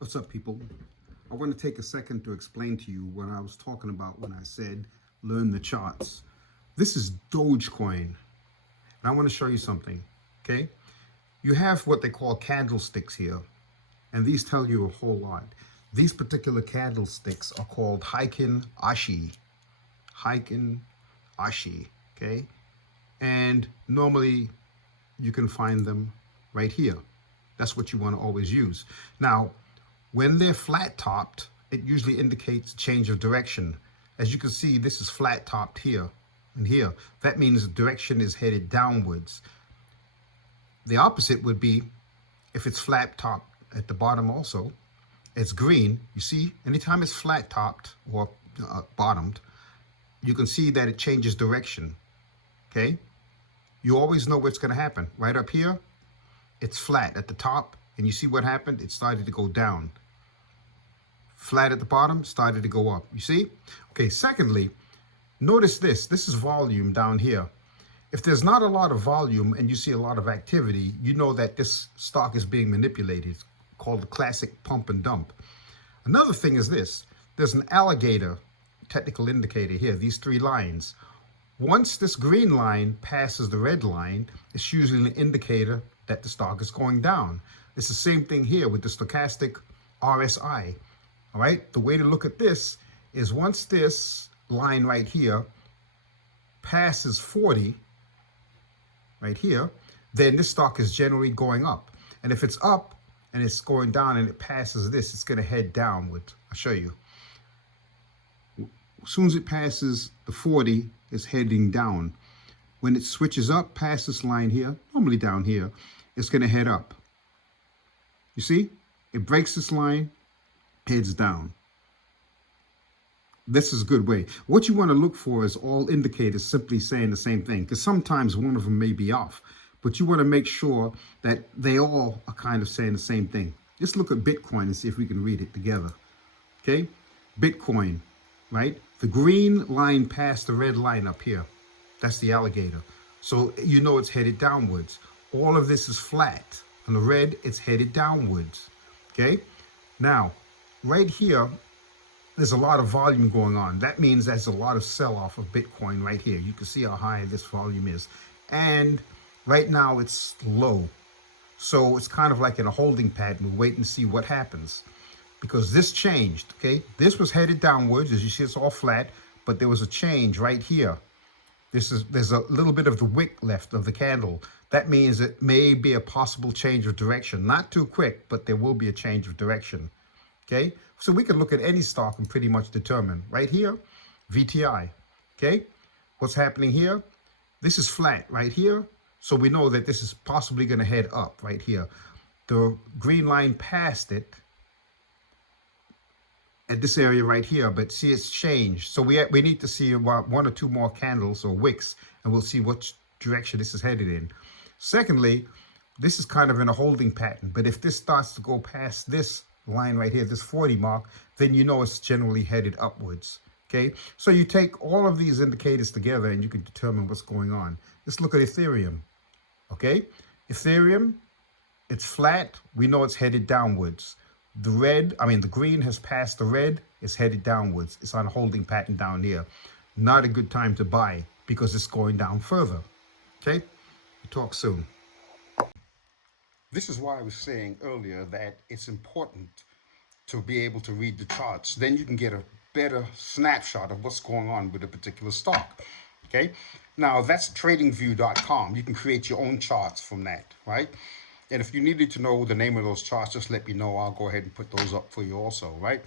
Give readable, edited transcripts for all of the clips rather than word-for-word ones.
What's up, people? I want to take a second to explain to you what I was talking about when I said learn the charts. This is Dogecoin, and I want to show you something, okay? You have what they call candlesticks here, and these tell you a whole lot. These particular candlesticks are called Heikin Ashi. Heikin Ashi, okay? And normally you can find them right here. That's what you want to always use. Now, when they're flat topped, it usually indicates change of direction. As you can see, this is flat topped here and here. That means the direction is headed downwards. The opposite would be if it's flat topped at the bottom also, it's green. You see, anytime it's flat topped or bottomed, you can see that it changes direction, okay? You always know what's going to happen. Right up here, it's flat at the top, and you see what happened? It started to go down. Flat at the bottom, started to go up. You see? Okay, secondly, notice this. This is volume down here. If there's not a lot of volume and you see a lot of activity, you know that this stock is being manipulated. It's called the classic pump and dump. Another thing is this. There's an alligator technical indicator here, these three lines. Once this green line passes the red line, it's usually an indicator that the stock is going down. It's the same thing here with the stochastic RSI. All right, the way to look at this is once this line right here passes 40, right here, then this stock is generally going up. And if it's up and it's going down and it passes this, it's going to head downward. I'll show you. As soon as it passes the 40, it's heading down. When it switches up past this line here, normally down here, it's going to head up. You see? It breaks this line, heads down. This is a good way. What you want to look for is all indicators simply saying the same thing, because sometimes one of them may be off, but you want to make sure that they all are kind of saying the same thing. Just look at Bitcoin and see if we can read it together. Okay? Bitcoin, right? The green line past the red line up here. That's the alligator. So you know it's headed downwards. All of this is flat. On the red, it's headed downwards. Okay? Now, right here, there's a lot of volume going on. That means there's a lot of sell-off of Bitcoin right here. You can see how high this volume is. And right now it's low. So it's kind of like in a holding pattern. We're waiting to see what happens. Because this changed, okay? This was headed downwards. As you see, it's all flat. But there was a change right here. There's a little bit of the wick left of the candle. That means it may be a possible change of direction. Not too quick, but there will be a change of direction. Okay, so we can look at any stock and pretty much determine. Right here, VTI. Okay, what's happening here? This is flat right here. So we know that this is possibly going to head up right here. The green line passed it at this area right here, but see it's changed. So we need to see about one or two more candles or wicks, and we'll see what direction this is headed in. Secondly, this is kind of in a holding pattern, but if this starts to go past this line right here, this 40 mark, then you know it's generally headed upwards. Okay, so you take all of these indicators together and you can determine what's going on. Let's look at Ethereum. Okay, Ethereum, it's flat. We know it's headed downwards. The green has passed the red, it's headed downwards. It's on a holding pattern down here. Not a good time to buy because it's going down further. Okay, we'll talk soon. This is why I was saying earlier that it's important to be able to read the charts. Then you can get a better snapshot of what's going on with a particular stock. Okay, now that's tradingview.com. You can create your own charts from that, right? And if you needed to know the name of those charts, just let me know. I'll go ahead and put those up for you also, right?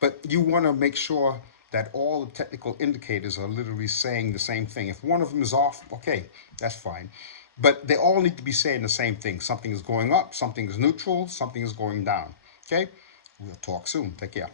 But you want to make sure that all the technical indicators are literally saying the same thing. If one of them is off, okay, that's fine. But they all need to be saying the same thing. Something is going up, something is neutral, something is going down. Okay? We'll talk soon. Take care.